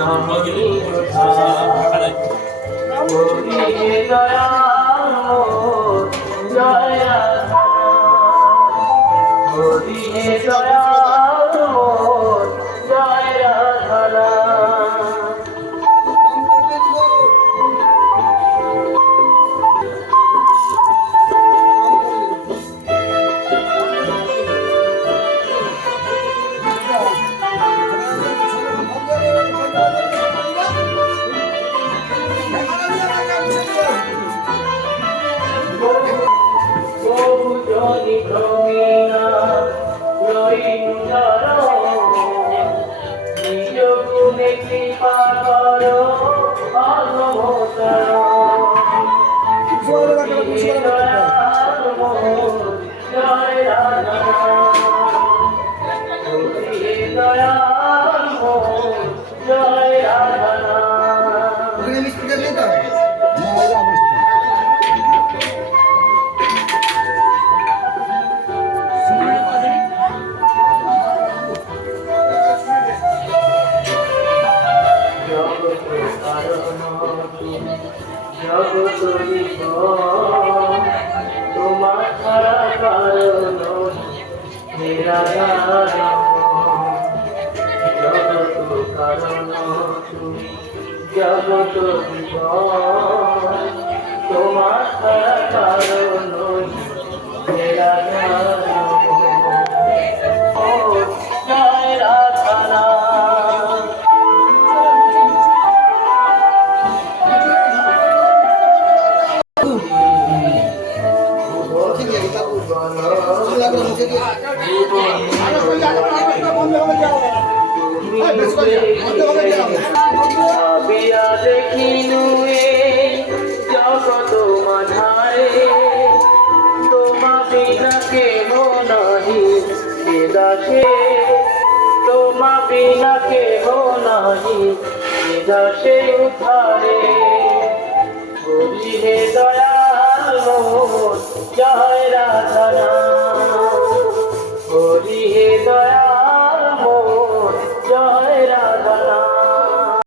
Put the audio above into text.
জননী হরি দয়াল মোর জয় রাধা হরি দয়াল মোর জয় রাধা জনি ক্রমিনা জয়িন্দর নিজ গুণে কৃপা কর অনমোদর দয়াল মোর জয় রাধা দয়াল মোর জয় রাধা জগত তোমার ছাড়া কারণ জগত কারণ জগত তোমার ছাড়া কারণ জয় রাধা ভাবিয়া দেখিনু জগত মাঝারে তোমা বিনা কেহ নাহি দাসে তোমা বিনা কেহ নাহি দাসে উদ্ধারে হরি হে দয়াল মোর জয় রাধা